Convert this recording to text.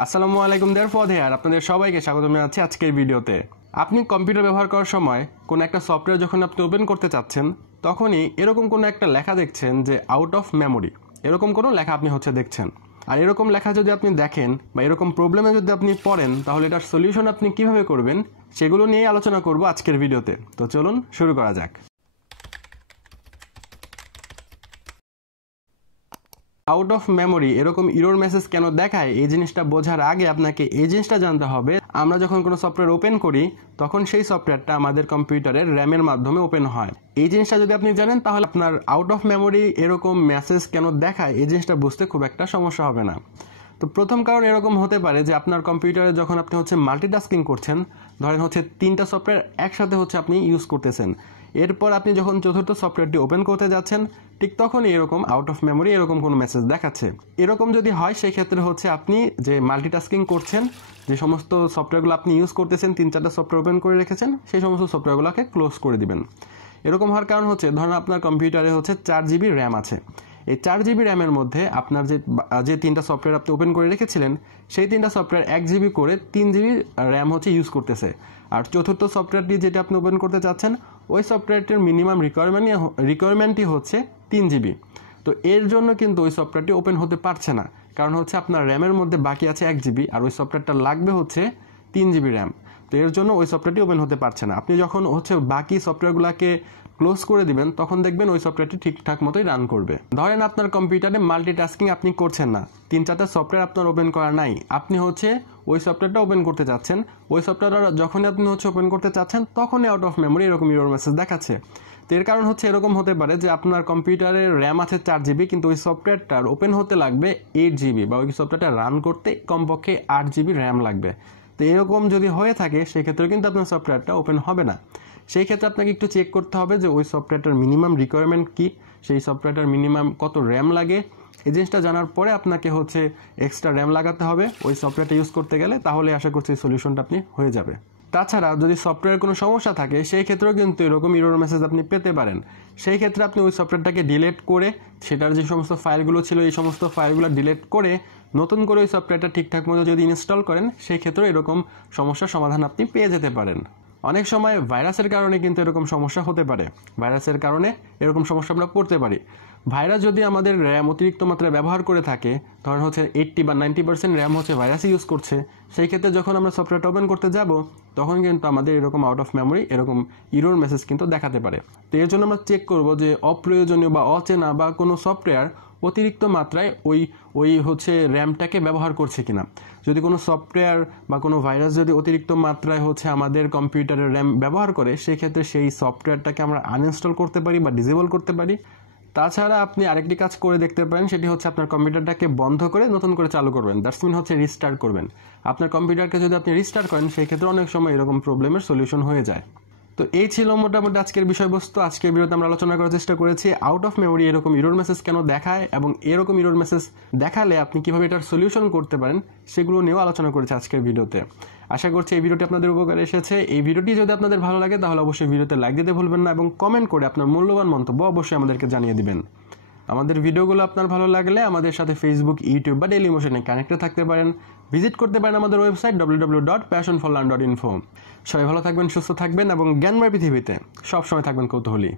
আসসালামু আলাইকুম দেয়ার ফুয়াদ হিয়ার, আপনাদের সবাইকে স্বাগত জানাচ্ছি আজকের ভিডিওতে। আপনি কম্পিউটার ব্যবহার করার সময় কোনো একটা সফটওয়্যার যখন আপনি ওপেন করতে চাচ্ছেন, তখনই এরকম কোনো একটা লেখা দেখছেন যে আউট অফ মেমোরি, এরকম কোনো লেখা আপনি দেখছেন। আর এরকম লেখা যদি আপনি দেখেন বা এরকম প্রবলেমে যদি আপনি পড়েন, তাহলে এটার সলিউশন আপনি কিভাবে করবেন সেগুলো নিয়ে আলোচনা করব আজকের ভিডিওতে। তো চলুন শুরু করা যাক। আউট অফ মেমোরি এরকম ইরর মেসেজ কেন দেখায়, এই জিনিসটা বোঝার আগে আপনাকে এই জিনিসটা জানতে হবে, আমরা যখন কোনো সফটওয়্যার ওপেন করি তখন সেই সফটওয়্যারটা আমাদের কম্পিউটারের র্যামের মাধ্যমে ওপেন হয়। এই জিনিসটা যদি আপনি জানেন, তাহলে আপনার আউট অফ মেমোরি এরকম মেসেজ কেন দেখায় এই জিনিসটা বুঝতে খুব একটা সমস্যা হবে না। তো প্রথম কারণ এরকম হতে পারে যে আপনার কম্পিউটারে যখন আপনি মাল্টিটাস্কিং করছেন, ধরেন তিনটা সফটওয়্যার একসাথে আপনি ইউজ করতেছেন, এরপর আপনি যখন চতুর্থ সফটওয়্যারটি ওপেন করতে যাচ্ছেন, ঠিক তখনই এরকম আউট অফ মেমোরি এরকম কোনো মেসেজ দেখাচ্ছে। এরকম যদি হয়, সেই ক্ষেত্রে আপনি যে মাল্টিটাস্কিং করছেন, যে সমস্ত সফটওয়্যারগুলো আপনি ইউজ করতেছেন, 3-4টা সফটওয়্যার ওপেন করে রেখেছেন, সেই সমস্ত সফটওয়্যারগুলোকে ক্লোজ করে দিবেন। এরকম হওয়ার কারণ ধরুন আপনার কম্পিউটারে 4 জিবি র্যাম আছে। এই 4 জিবি র্যামের মধ্যে আপনার যে 3টা সফটওয়্যার আপনি ওপেন করে রেখেছিলেন, সেই 3টা সফটওয়্যার 1 জিবি করে 3 জিবি র্যাম ইউজ করতেছে। আর চতুর্থ সফটওয়্যারটি যেটা আপনি ওপেন করতে চাচ্ছেন, ওই সফটওয়্যারটির মিনিমাম রিকোয়ারমেন্টই 3 জিবি। তো এর জন্য কিন্তু ওই সফটওয়্যারটি ওপেন হতে পারছে না, কারণ আপনার র্যামের মধ্যে বাকি আছে 1 জিবি, আর ওই সফটওয়্যারটা লাগবে 3 জিবি র্যাম। তো এর জন্য ওই সফটওয়্যারটি ওপেন হতে পারছে না। আপনি যখন বাকি সফটওয়্যারগুলোকে ক্লোজ করে দিবেন, তখন দেখবেন ওই সফটওয়্যারটি ঠিকঠাক মতোই রান করবে। ধরেন আপনার কম্পিউটারে মাল্টিটাস্কিং আপনি করছেন না, 3-4টা সফটওয়্যার আপনার ওপেন করা নাই, আপনি ওই সফটওয়্যারটা ওপেন করতে চাচ্ছেন। ওই সফটওয়্যারটা যখনই আপনি ওপেন করতে চাচ্ছেন, তখনই আউট অফ মেমোরি এরকম এরর মেসেজ দেখাচ্ছে। তো এর কারণ এরকম হতে পারে যে আপনার কম্পিউটারের র্যাম আছে 4 জিবি, কিন্তু ওই সফটওয়্যারটার ওপেন হতে লাগবে 8 জিবি, বা ওই সফটওয়্যারটা রান করতে কমপক্ষে 8 জিবি র্যাম লাগবে। তো এরকম যদি হয়ে থাকে, সেক্ষেত্রে কিন্তু আপনার সফটওয়্যারটা ওপেন হবে না। সেই ক্ষেত্রে আপনাকে একটু চেক করতে হবে যে ওই সফটওয়্যারটার মিনিমাম রিকোয়ারমেন্ট কি, সেই সফটওয়্যারটার মিনিমাম কত র্যাম লাগে। এই জিনিসটা জানার পরে আপনাকে এক্সট্রা র্যাম লাগাতে হবে ওই সফটওয়্যারটা ইউজ করতে গেলে, তাহলে আশা করছি এই সলিউশনটা আপনি হয়ে যাবে। তাছাড়া যদি সফটওয়্যারের কোনো সমস্যা থাকে, সেই ক্ষেত্রেও কিন্তু এরকম এরর মেসেজ আপনি পেতে পারেন। সেই ক্ষেত্রে আপনি ওই সফটওয়্যারটাকে ডিলিট করে, সেটার যে সমস্ত ফাইলগুলো ছিল এই সমস্ত ফাইলগুলো ডিলিট করে নতুন করে ওই সফটওয়্যারটা ঠিকঠাক মতো যদি ইনস্টল করেন, সেই ক্ষেত্রেও এরকম সমস্যার সমাধান আপনি পেয়ে যেতে পারেন। অনেক সময় ভাইরাসের কারণে কিন্তু এরকম সমস্যা হতে পারে, ভাইরাসের কারণে এরকম সমস্যা আমরা পড়তে পারি। ভাইরাস যদি আমাদের র্যাম অতিরিক্ত মাত্রায় ব্যবহার করে থাকে, ধরেন 80 বা 90% র্যাম ভাইরাস ইউজ করছে, সেই ক্ষেত্রে যখন আমরা সফটওয়্যারটা ওপেন করতে যাব, তখন কিন্তু আমাদের এরকম আউট অফ মেমোরি এরকম ইরর মেসেজ কিন্তু দেখাতে পারে। তো এর জন্য আমরা চেক করব যে অপ্রয়োজনীয় বা অচেনা বা কোনো সফটওয়্যার অতিরিক্ত মাত্রায় ওই র্যামটাকে ব্যবহার করছে কিনা। যদি কোনো সফটওয়্যার বা কোনো ভাইরাস যদি অতিরিক্ত মাত্রায় আমাদের কম্পিউটারের র্যাম ব্যবহার করে, সেক্ষেত্রে সেই সফটওয়্যারটাকে আমরা আনইনস্টল করতে পারি বা ডিসেবল করতে পারি। তাছাড়া আপনি আরেকটি কাজ করে দেখতে পারেন, সেটি আপনার কম্পিউটারটাকে বন্ধ করে নতুন করে চালু করবেন, দ্যাটস মিন রিস্টার্ট করবেন। আপনার কম্পিউটারকে যদি আপনি রিস্টার্ট করেন, সেই ক্ষেত্রে অনেক সময় এরকম প্রবলেমের সলিউশন হয়ে যায়। তো এই ছিল মোটামুটি আজকের বিষয়বস্তু। আজকের ভিডিওতে আমরা আলোচনা করার চেষ্টা করেছি আউট অফ মেমোরি এরকম ইরর মেসেজ কেন দেখায়, এবং এরকম ইরর মেসেজ দেখালে আপনি কিভাবে এটার সলিউশন করতে পারেন, সেগুলো নিয়েও আলোচনা করেছি আজকের ভিডিওতে। আশা করছি এই ভিডিওটি আপনাদের উপকারে এসেছে। এই ভিডিওটি যদি আপনাদের ভালো লাগে, তাহলে অবশ্যই ভিডিওতে লাইক দিতে ভুলবেন না, এবং কমেন্ট করে আপনার মূল্যবান মন্তব্য অবশ্যই আমাদেরকে জানিয়ে দিবেন। আমাদের ভিডিওগুলো আপনার ভালো লাগলে আমাদের সাথে ফেসবুক, ইউটিউব বা ডেইলি মোশনে কানেক্টে থাকতে পারেন। ভিজিট করতে পারেন আমাদের ওয়েবসাইট www.passionforlearn.info। সবাই ভালো থাকবেন, সুস্থ থাকবেন, এবং জ্ঞানময় পৃথিবীতে সবসময় থাকবেন কৌতূহলী।